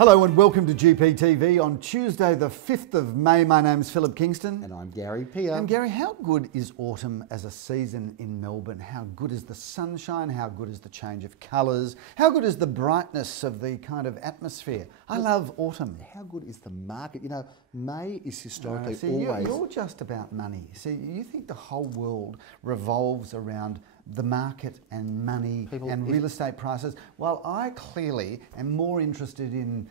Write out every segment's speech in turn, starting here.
Hello and welcome to GPTV on Tuesday the 5th of May. My name's Phillip Kingston. And I'm Gary Peer. And Gary, how good is autumn as a season in Melbourne? How good is the sunshine? How good is the change of colours? How good is the brightness of the kind of atmosphere? I love autumn. How good is the market? You know, May is historically See, always... You're just about money. See, you think the whole world revolves around the market and money and real estate prices. Well, I clearly am more interested in...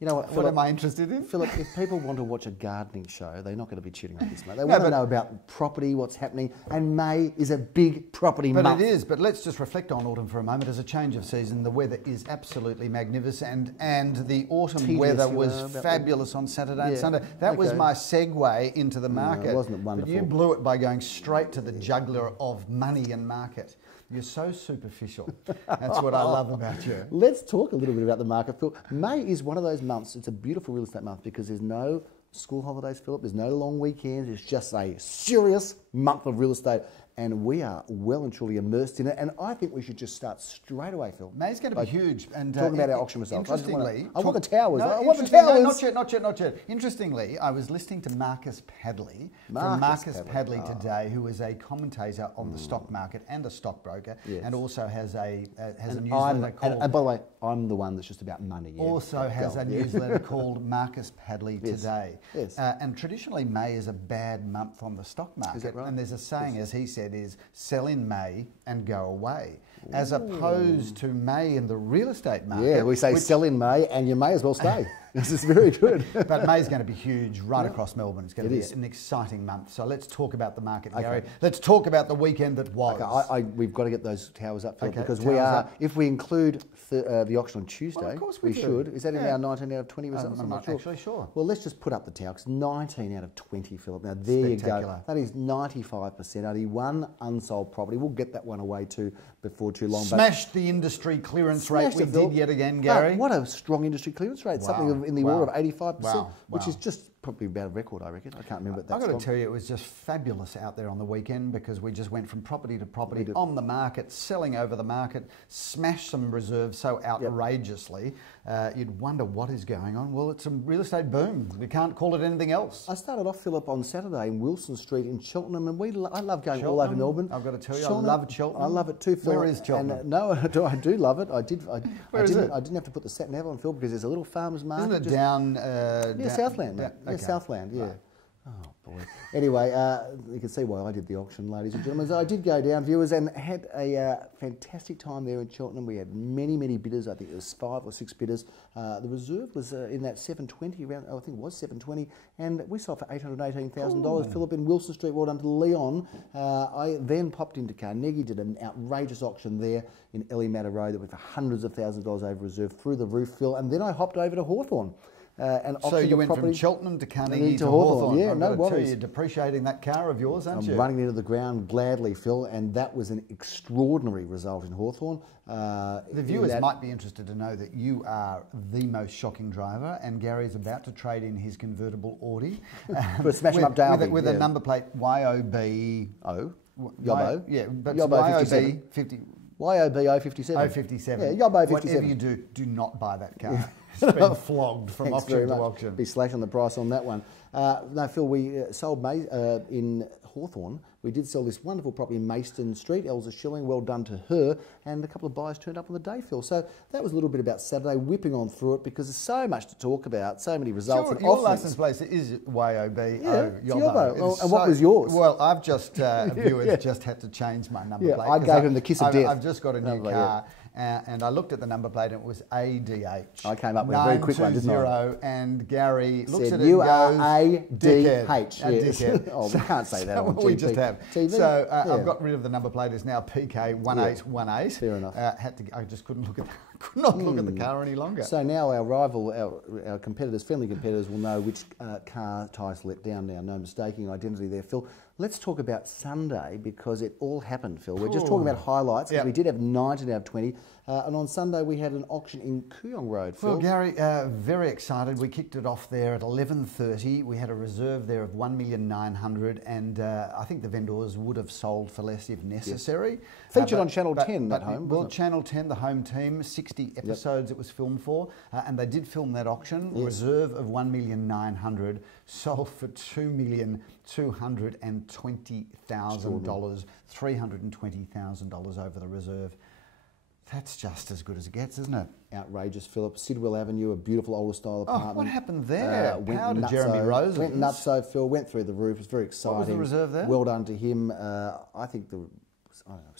You know what, Phillip, am I interested in? Phillip, if people want to watch a gardening show, they're not going to be tuning on this, mate. They want to know about property, what's happening, and May is a big property month. But it is, but let's just reflect on autumn for a moment. As a change of season, the weather is absolutely magnificent, and the autumn weather was fabulous on Saturday and Sunday. That was my segue into the market. Wasn't it wonderful? But you blew it by going straight to the jugular of money and market. You're so superficial. That's what I love about you. Let's talk a little bit about the market, Phil. May is one of those months, it's a beautiful real estate month because there's no school holidays, Philip, there's no long weekends, it's just a serious month of real estate. And we are well and truly immersed in it. And I think we should just start straight away, Phil. May's going to be huge. And talking about our auction results. Interestingly, I want the towers. No, I want the towers. No, not yet. Interestingly, I was listening to Marcus Padley Padley today, who is a commentator on the stock market and a stockbroker, and also has a newsletter called. And by the way, I'm the one that's just about money. Yeah. Also has a newsletter called Marcus Padley Today. Yes. And traditionally, May is a bad month on the stock market. Is that right? And there's a saying, as he said, is sell in May and go away, as opposed to May in the real estate market. Yeah, we say sell in May and you may as well stay. This is very good. But May's going to be huge right across Melbourne. It's going to be an exciting month. So let's talk about the market, Gary. Let's talk about the weekend that was. Okay, we've got to get those towers up, Phil, because we are, if we include the auction on Tuesday, well, of course we should. Is that in our 19 out of 20 results? I'm not actually sure. Well, let's just put up the tower, because 19 out of 20, Philip. Now, there you go. That is 95%. Only one unsold property. We'll get that one away too before too long. Smashed the industry clearance rate we did yet again, Gary. What a strong industry clearance rate. Something in the order of 85%, which is just probably about a record, I reckon. I can't remember that. I've got to tell you, it was just fabulous out there on the weekend because we just went from property to property on the market, selling over the market, smashed some reserves so outrageously. You'd wonder what is going on. Well, it's a real estate boom. We can't call it anything else. I started off, Philip, on Saturday in Wilson Street in Cheltenham, and I love going all over Melbourne. I've got to tell you, I love Cheltenham. I love it too, Phil. Where is Cheltenham? And, no, I do love it. I didn't have to put the sat nav on, Phil, because there's a little farmer's market. Isn't it down... Southland. Southland, yeah. Right. Oh, boy. Anyway, you can see why I did the auction, ladies and gentlemen. So I did go down, viewers, and had a fantastic time there in Cheltenham. We had many, many bidders. I think there was 5 or 6 bidders. The reserve was in that 720, around, I think it was 720, and we sold for $818,000. Philip in Wilson Street, well done to Leon. I then popped into Carnegie, did an outrageous auction there in Ellie-Matter Road that went for hundreds of thousands of dollars over reserve through the roof, Phil, and then I hopped over to Hawthorn. So you went from Cheltenham to Carnegie to Hawthorn. Yeah, no worries. You're depreciating that car of yours, aren't you? I'm running into the ground gladly, Phil, and that was an extraordinary result in Hawthorn. The viewers might be interested to know that you are the most shocking driver, and Gary's about to trade in his convertible Audi. With a number plate YOB... Yobbo. Yeah, but YOB 50... YOB 057. 057. Yeah, Yobbo 57. Whatever you do not buy that car. It's been flogged from auction to auction. Be slashing the price on that one. No, Phil, we sold in Hawthorn. We did sell this wonderful property in Mayston Street. Elsa Schilling, well done to her. And a couple of buyers turned up on the day, Phil. So that was a little bit about Saturday, whipping on through it because there's so much to talk about, so many results and your license plate is YOB. Yeah, Yobbo. And what was yours? Well, I've just, viewers, just had to change my number plate. I gave him the kiss of death. I've just got a new car. And I looked at the number plate and it was ADH. I came up with a very quick one, didn't I? And Gary looks at it you and are goes, ADH. Yes. Oh, we can't say that on we GP. just have. TV? So I've got rid of the number plate. It's now PK1818. Fair enough. I just couldn't look at could not look at the car any longer. So now our rival, our competitors, friendly competitors, will know which car ties let down now. No mistaking identity there, Phil. Let's talk about Sunday because it all happened, Phil. We're just talking about highlights. Yep. We did have 19 out of 20. And on Sunday we had an auction in Kooyong Road, Phil. Well, Gary, very excited. We kicked it off there at 11:30. We had a reserve there of $1,900,000 and I think the vendors would have sold for less if necessary. Yes. Featured on Channel 10 that home. Well, Channel 10, the home team, 6 60 episodes it was filmed for, and they did film that auction. Reserve of $1,900,000 sold for $2,220,000, $320,000 over the reserve. That's just as good as it gets, isn't it? Outrageous, Philip. Sidwell Avenue, a beautiful older style apartment. Oh, what happened there? Power to Jeremy Rose. Went nutso, Phil. Went through the roof. It was very exciting. What was the reserve there? Well done to him. I think the, I don't know,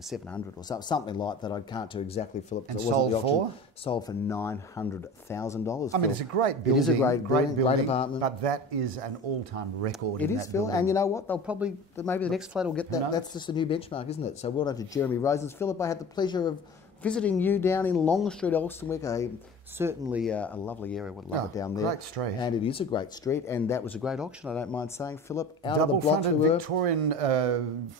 700 or something like that. I can't do exactly, Philip. And sold for? Sold for $900,000. I mean, it's a great building. It is a great building, great apartment. But that is an all-time record. It is, Phil. And you know what? They'll probably, maybe the next flat will get that. That's just a new benchmark, isn't it? So well done to Jeremy Rosens. Philip, I had the pleasure of visiting you down in Long Street, Alstonwick. Certainly a lovely area. Would love it down there. Great street. And it is a great street, and that was a great auction, I don't mind saying, Philip. Out Double of the block fronted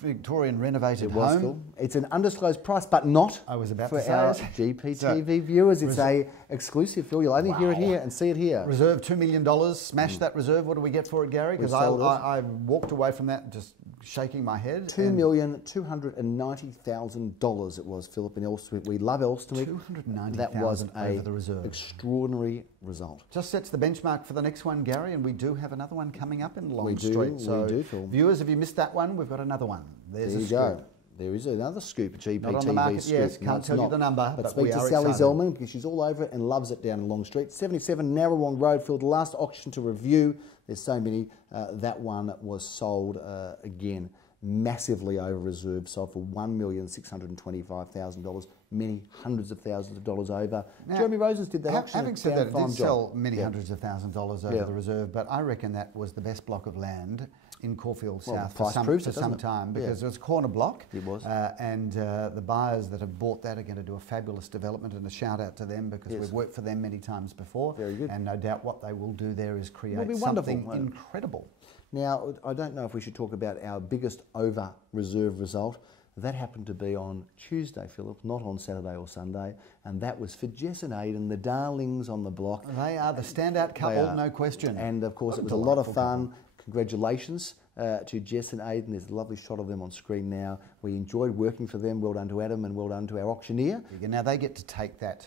Victorian renovated home. Phil. It's an undisclosed price, but not for our GPTV viewers. It's a exclusive, Phil. You'll only hear it here and see it here. Reserve $2 million. Smash that reserve. What do we get for it, Gary? Because I walked away from that just shaking my head. $2,290,000 it was, Philip, in Alstonwick. We love Alstonwick. $290,000 that was over the reserve. Extraordinary result. Just sets the benchmark for the next one, Gary, and we do have another one coming up in Long Street. We do, Phil. Viewers, if you missed that one, we've got another one. There you go. There is another scoop, a GPTV not on the market, scoop. Yes, can't tell you the number, but speak to Sally Zellman because she's all over it and loves it down in Long Street. 77 Narrawong Road, Phil. The last auction to review. There's so many. That one was sold again massively over reserve, sold for $1,625,000, many hundreds of thousands of dollars over. Now, Jeremy Rosens did that auction. Having said that, it did sell many hundreds of thousands of dollars over the reserve, but I reckon that was the best block of land in Caulfield South for some time because it was a corner block. It was. And the buyers that have bought that are going to do a fabulous development, and a shout out to them because we've worked for them many times before. Very good. And no doubt what they will do there is create something incredible. Now, I don't know if we should talk about our biggest over reserve result. That happened to be on Tuesday, Philip, not on Saturday or Sunday, and that was for Jess and Aidan, the darlings on the block. They are the standout couple, no question. And of course, it was a lot of fun. Congratulations to Jess and Aidan. There's a lovely shot of them on screen now. We enjoyed working for them. Well done to Adam and well done to our auctioneer. Now they get to take that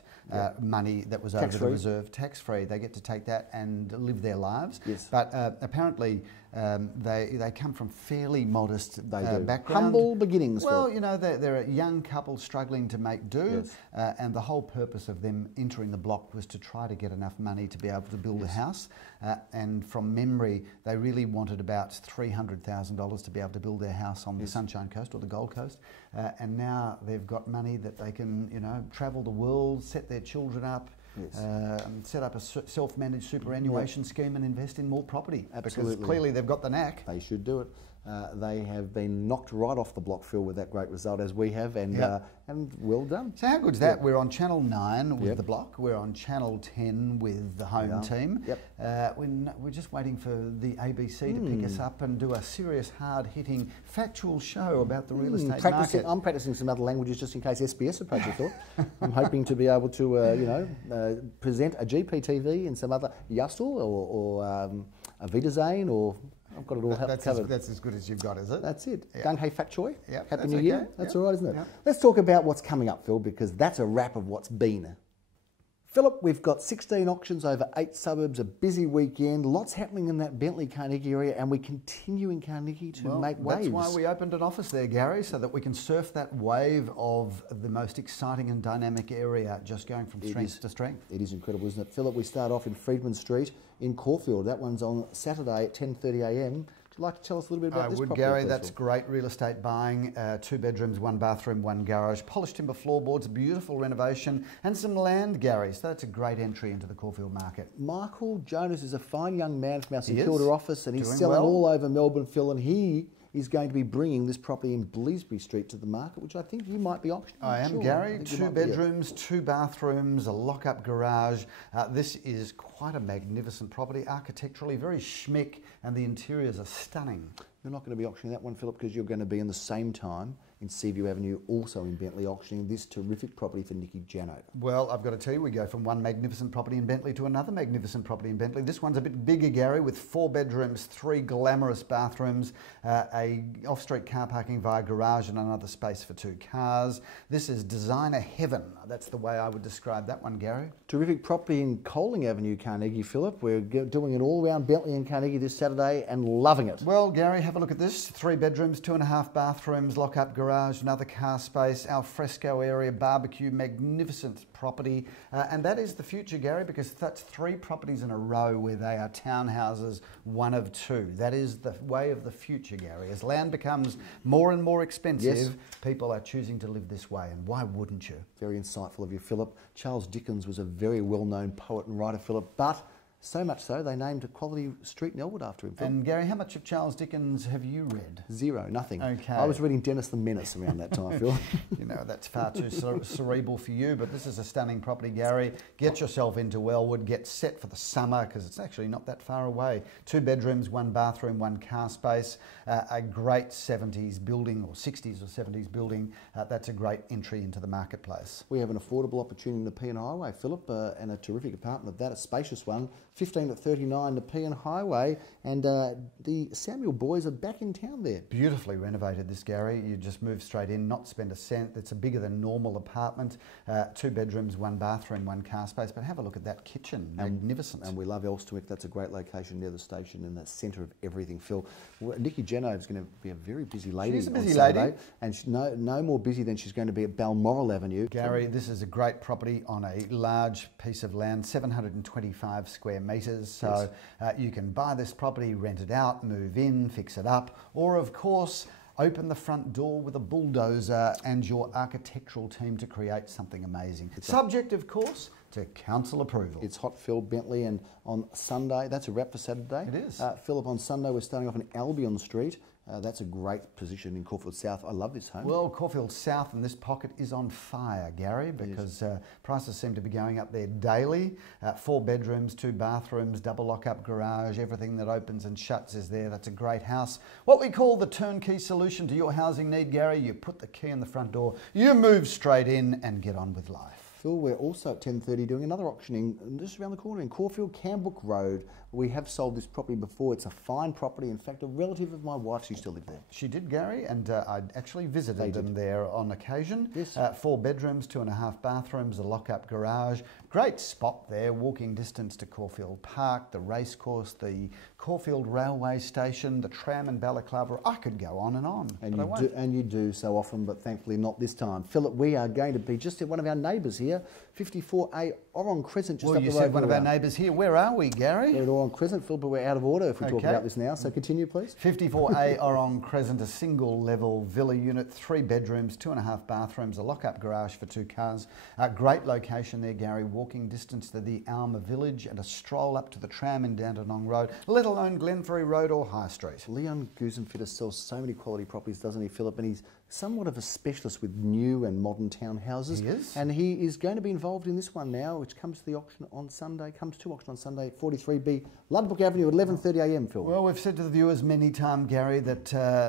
money that was over the reserve, tax-free. They get to take that and live their lives. Yes. But apparently they come from fairly modest background. Humble beginnings. Well, you know, they're a young couple struggling to make do, and the whole purpose of them entering the block was to try to get enough money to be able to build a house. And from memory, they really wanted about $300,000 to be able to build their house on the Sunshine Coast or the Gold Coast. And now they've got money that they can, you know, travel the world, set their children up, set up a self-managed superannuation scheme and invest in more property. Absolutely. Because clearly they've got the knack. They should do it. They have been knocked right off the block, Phil, with that great result, as we have, and well done. So how good's that? We're on Channel 9 with the block. We're on Channel 10 with the home team. We're just waiting for the ABC to pick us up and do a serious, hard-hitting, factual show about the real estate market. I'm practicing some other languages just in case SBS approach you, Phil. I'm hoping to be able to, present a GPTV in some other Yassel or a Wiedersehen or... I've got it all covered. That's as good as you've got, is it? That's it. Gung Hei Fat Choi. Happy New okay. Year. That's all right, isn't it? Let's talk about what's coming up, Phil, because that's a wrap of what's been. Philip, we've got 16 auctions over 8 suburbs, a busy weekend, lots happening in that Bentley-Carnegie area, and we continue in Carnegie to make waves. That's why we opened an office there, Gary, so that we can surf that wave of the most exciting and dynamic area, just going from strength to strength. It is incredible, isn't it? Philip, we start off in Freedman Street in Caulfield. That one's on Saturday at 10:30 a.m. Would you like to tell us a little bit about this property? Gary, that's great real estate buying. 2 bedrooms, 1 bathroom, 1 garage, polished timber floorboards, beautiful renovation, and some land, Gary. So that's a great entry into the Caulfield market. Michael Jonas is a fine young man from our St Kilda office, and he's selling all over Melbourne, Phil, and he is going to be bringing this property in Bleasbury Street to the market, which I think you might be auctioning. I am, Gary. 2 bedrooms, 2 bathrooms, a lock-up garage. This is quite a magnificent property, architecturally very schmick, and the interiors are stunning. You're not going to be auctioning that one, Phillip, because you're going to be in the same time in Seaview Avenue, also in Bentley, auctioning this terrific property for Nikki Janover. Well, I've got to tell you, we go from one magnificent property in Bentley to another magnificent property in Bentley. This one's a bit bigger, Gary, with 4 bedrooms, 3 glamorous bathrooms, a off-street car parking via garage and another space for 2 cars. This is designer heaven. That's the way I would describe that one, Gary. Terrific property in Coling Avenue, Carnegie, Phillip. We're doing it all around Bentley and Carnegie this Saturday and loving it. Well, Gary, have a look at this. 3 bedrooms, 2.5 bathrooms, lock-up garage, another car space, al fresco area, barbecue, magnificent property. And that is the future, Gary, because that's 3 properties in a row where they are townhouses, one of 2. That is the way of the future, Gary. As land becomes more and more expensive, yes, people are choosing to live this way, and why wouldn't you? Very insightful of you, Phillip. Charles Dickens was a very well-known poet and writer, Phillip, but so much so, they named a quality street in Elwood after him. And Gary, how much of Charles Dickens have you read? 0, nothing. Okay. I was reading Dennis the Menace around that time, Phil. You know, that's far too cerebral for you, but this is a stunning property, Gary. Get yourself into Elwood, get set for the summer, because it's actually not that far away. 2 bedrooms, 1 bathroom, 1 car space, a great 70s building, or 60s or 70s building. That's a great entry into the marketplace. We have an affordable opportunity in the Pean Highway, Phillip, and a terrific apartment of that, a spacious one. 15 at 39, the Pean Highway, and the Samuel boys are back in town there. Beautifully renovated, this, Gary. You just move straight in, not spend a cent. It's a bigger than normal apartment. 2 bedrooms, 1 bathroom, 1 car space. But have a look at that kitchen, magnificent. And we love Elstwick. That's a great location near the station in the centre of everything, Phil. Well, Nikki Janover is going to be a very busy lady. She's a busy lady. And she's no more busy than she's going to be at Balmoral Avenue. Gary, this is a great property on a large piece of land, 725 square metres. So you can buy this property, rent it out, move in, fix it up, or of course open the front door with a bulldozer and your architectural team to create something amazing. Subject, of course, to council approval. It's hot, Phil, Bentley, and on Sunday, that's a wrap for Saturday. It is. Phillip, on Sunday we're starting off in Albion Street. That's a great position in Caulfield South. I love this home. Well, Caulfield South and this pocket is on fire, Gary, because prices seem to be going up there daily. 4 bedrooms, 2 bathrooms, double lock-up garage, everything that opens and shuts is there. That's a great house. What we call the turnkey solution to your housing need, Gary. You put the key in the front door, you move straight in and get on with life. Phil, we're also at 10:30 doing another auctioning just around the corner in Caulfield, Cambrook Road. We have sold this property before. It's a fine property. In fact, a relative of my wife's used to live there. She did, Gary, and I actually visited them there on occasion. Yes. 4 bedrooms, 2.5 bathrooms, a lock-up garage. Great spot there, walking distance to Caulfield Park, the racecourse, the Caulfield Railway Station, the tram in Balaclava. I could go on and on. And you do so often, but thankfully not this time. Phillip, we are going to be just at one of our neighbours here, 54A Oron Crescent, just up the road. Well, you said one of our neighbours here. Where are we, Gary? We're at Oron Crescent, Phil, but we're out of order if we talk about this now, so continue, please. 54A Oron Crescent, a single-level villa unit, 3 bedrooms, 2.5 bathrooms, a lock-up garage for 2 cars. A great location there, Gary, walking distance to the Alma Village and a stroll up to the tram in Dandenong Road, let alone Glenferrie Road or High Street. Leon Gusenfitter sells so many quality properties, doesn't he, Phillip? And he's somewhat of a specialist with new and modern townhouses. He is. And he is going to be involved in this one now, which comes to auction on Sunday, 43B Ludbrook Avenue at 11:30am, Phil. Well, we've said to the viewers many times, Gary, that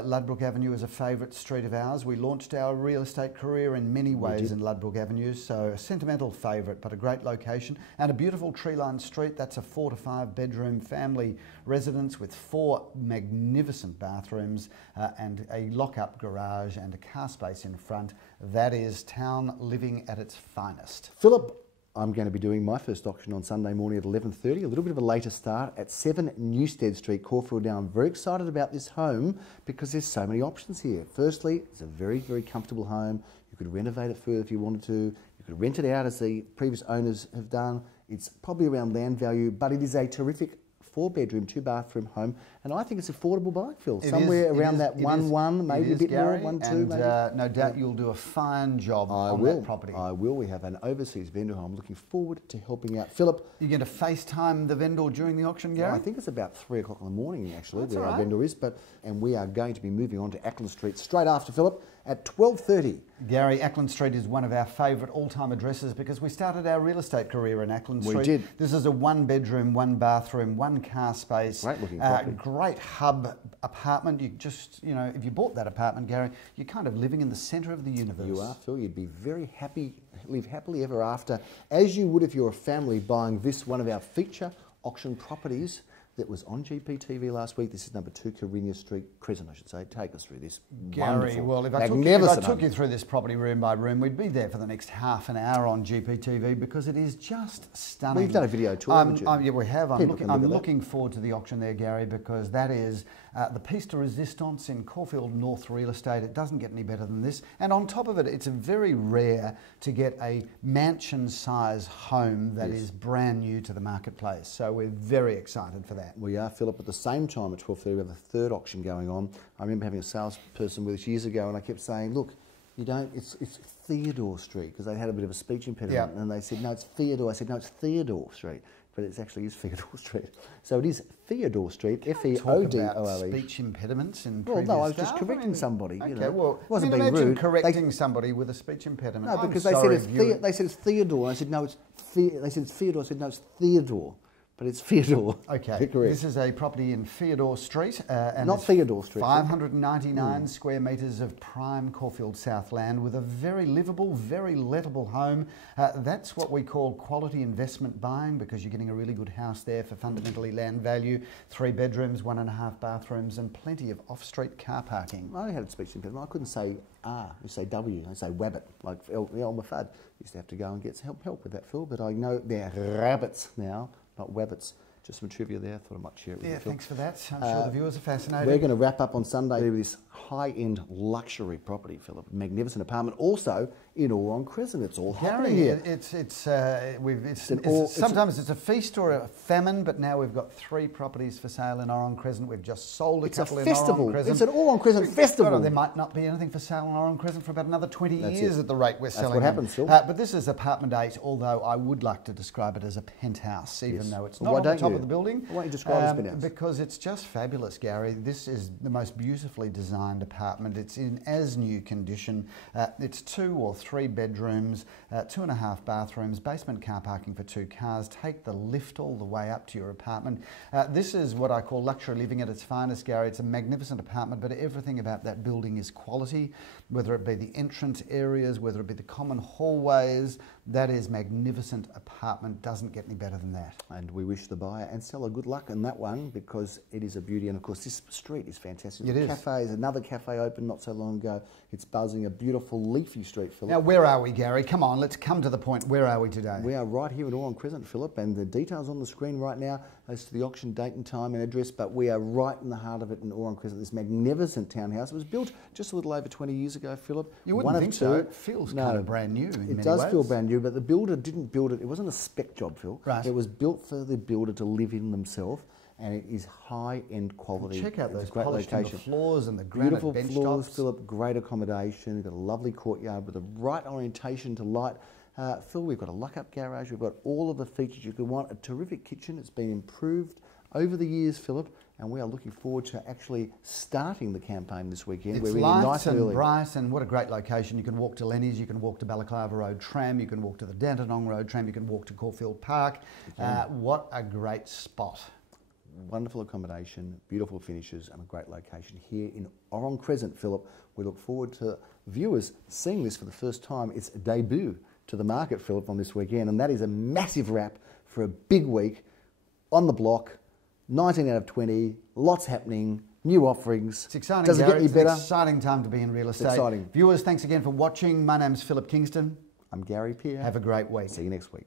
Ludbrook Avenue is a favourite street of ours. We launched our real estate career in many ways in Ludbrook Avenue, so a sentimental favourite, but a great location and a beautiful tree-lined street. That's a 4 to 5 bedroom family residence with 4 magnificent bathrooms and a lock-up garage and a car space in front. That is town living at its finest. Phillip, I'm going to be doing my first auction on Sunday morning at 11:30, a little bit of a later start at 7 Newstead Street, Caulfield. Now, I'm very excited about this home because there's so many options here. Firstly, it's a very, very comfortable home. You could renovate it further if you wanted to. You could rent it out as the previous owners have done. It's probably around land value, but it is a terrific 4-bedroom, 2-bathroom home, and I think it's affordable buy, Phil. Somewhere around that 1-1, maybe a bit more, 1-2 maybe. No doubt you'll do a fine job on that property. I will. We have an overseas vendor who I'm looking forward to helping out. Phillip, you're going to FaceTime the vendor during the auction, Gary? I think it's about 3 o'clock in the morning, actually, where our vendor is. And we are going to be moving on to Ackland Street straight after, Phillip, at 12:30. Gary, Ackland Street is one of our favourite all-time addresses because we started our real estate career in Ackland Street. We did. This is a 1-bedroom, 1-bathroom, 1-car space. Great looking property. great hub apartment. You just, you know, if you bought that apartment, Gary, you're kind of living in the centre of the universe. You are, Phil. You'd be very happy, live happily ever after, as you would if you're a family buying this, one of our feature auction properties that was on GPTV last week. This is number 2 Carina Street, Crescent, I should say. Take us through this. Gary, well, if I took you through this property room by room, we'd be there for the next half an hour on GPTV because it is just stunning. We've done a video tour, haven't you? Yeah, we have. I'm looking forward to the auction there, Gary, because that is the piece de resistance in Caulfield North Real Estate. It doesn't get any better than this. And on top of it, it's very rare to get a mansion-size home that is brand new to the marketplace. So we're very excited for that. We are, Philip. At the same time, at 12:30, we have a third auction going on. I remember having a salesperson with us years ago, and I kept saying, look, you don't, it's Theodore Street, because they had a bit of a speech impediment. And they said, no, it's Theodore. I said, no, it's Theodore Street. But it actually is Theodore Street. So it is Theodore Street, F-E-O-D-O-R-E. Speech impediments in Well, no, I was just correcting somebody. Okay, you know. well, it wasn't being rude. Correcting somebody with a speech impediment. No, because they said it's Theodore. And I said, no, it's they said it's Theodore. I said, no, it's Theodore. But it's Theodore. Okay, this is a property in Theodore Street. And not Theodore Street. 599 square metres of prime Caulfield South land with a very livable, very lettable home. That's what we call quality investment buying, because you're getting a really good house there for fundamentally land value. 3 bedrooms, 1.5 bathrooms, and plenty of off-street car parking. I had a speech impediment. I couldn't say R, I say W, I say wabbit, like Elmer Fudd. Used to have to go and get some help with that, Phil, but I know they're rabbits now, not wabbits. Just some trivia there. I thought I might share it with you, Phil. Thanks for that. I'm sure the viewers are fascinated. We're going to wrap up on Sunday with this high-end luxury property, Philip. Magnificent apartment, also in Oron Crescent. It's all happening here. Sometimes it's a feast or a famine, but now we've got 3 properties for sale in Oron Crescent. We've just sold a couple in Oron Crescent. It's an Oron Crescent festival. There might not be anything for sale in Oron Crescent for about another 20 years at the rate we're selling. That's what happens, Phil. But this is apartment 8, although I would like to describe it as a penthouse, even though it's not on the top of the building. Why don't you describe it as penthouse? Because it's just fabulous, Gary. This is the most beautifully designed apartment. It's in as new condition. It's 2 or 3 bedrooms, 2.5 bathrooms, basement car parking for 2 cars. Take the lift all the way up to your apartment. This is what I call luxury living at its finest, Gary. It's a magnificent apartment, but everything about that building is quality, whether it be the entrance areas, whether it be the common hallways. That is magnificent apartment. Doesn't get any better than that. And we wish the buyer and seller good luck in that one, because it is a beauty. And of course, this street is fantastic. It is. Cafe is another cafe opened not so long ago. It's buzzing, a beautiful leafy street, Philip. Now, where are we, Gary? Come on, let's come to the point. Where are we today? We are right here at Oron Crescent, Philip, and the details on the screen right now as to the auction date and time and address, but we are right in the heart of it in Oron Crescent, this magnificent townhouse. It was built just a little over 20 years ago, Philip. You wouldn't think so. It feels kind of brand new in many ways. It does feel brand new, but the builder didn't build it. It wasn't a spec job, Phil. Right. It was built for the builder to live in themselves, and it is high-end quality. Check out those great polished location. floors and the granite Beautiful bench floors, tops. Philip. Great accommodation. We've got a lovely courtyard with the right orientation to light. Phil, we've got a lock-up garage. We've got all of the features you could want. A terrific kitchen. It's been improved over the years, Philip, and we are looking forward to actually starting the campaign this weekend. It's light and bright, and what a great location. You can walk to Lenny's, you can walk to Balaclava Road Tram, you can walk to the Dandenong Road Tram, you can walk to Caulfield Park. What a great spot. Wonderful accommodation, beautiful finishes, and a great location here in Oron Crescent, Philip. We look forward to viewers seeing this for the first time. Its debut to the market, Philip, on this weekend, and that is a massive wrap for a big week on the block. 19 out of 20, lots happening, new offerings. It's exciting, Does it get any better? It's an exciting time to be in real estate. It's exciting. Viewers, thanks again for watching. My name's Phillip Kingston. I'm Gary Peer. Have a great week. See you next week.